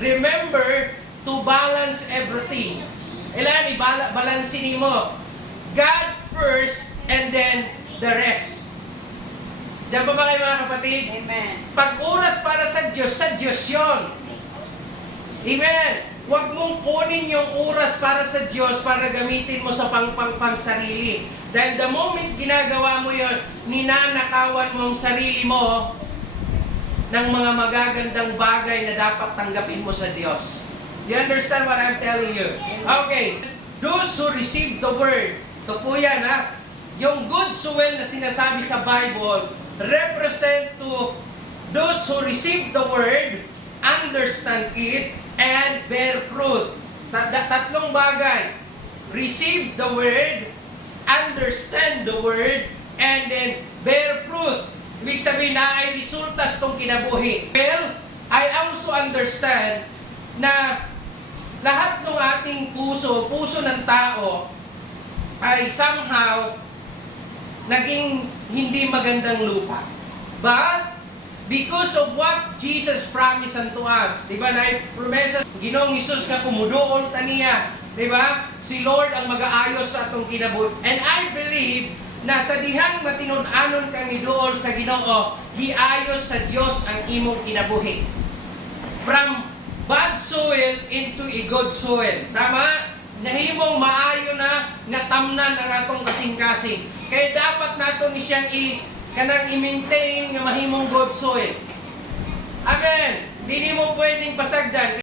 Remember to balance everything. Ilan, balansin mo. God first and then the rest. Diyan pa ba kayo mga kapatid? Amen. Pag oras para sa Diyos yun. Amen. Huwag mong kunin yung oras para sa Diyos para gamitin mo sa pang-sarili. Dahil the moment ginagawa mo yun, ninanakawan mo ang sarili mo ng mga magagandang bagay na dapat tanggapin mo sa Diyos. You understand what I'm telling you? Okay. Those who receive the word, ito po yan ha, yung good soil na sinasabi sa Bible, represent to those who receive the word, understand it, and bear fruit. Tatlong bagay. Receive the word, understand the word, and then bear fruit. Ibig sabihin na ay resultas itong kinabuhi. Well, I also understand na lahat ng ating puso ng tao, ay somehow naging hindi magandang lupa. But, because of what Jesus promised unto us, di ba, na promesa, Ginoong Isus nga kumuduol taniya, di ba? Si Lord ang mag-aayos sa atong kinabuhi. And I believe na sa dihang matinud-anon kami dool sa Ginoo, giayos sa Dios ang imong kinabuhi. From bad soil into a good soil. Tama? Nahimong maayo na nga tamnan ang atong kasing-kasing. Kaya dapat nato ni siyang kanang i-maintain nga mahimong good soil. Amen. Dili mo pwedeng pasagdan.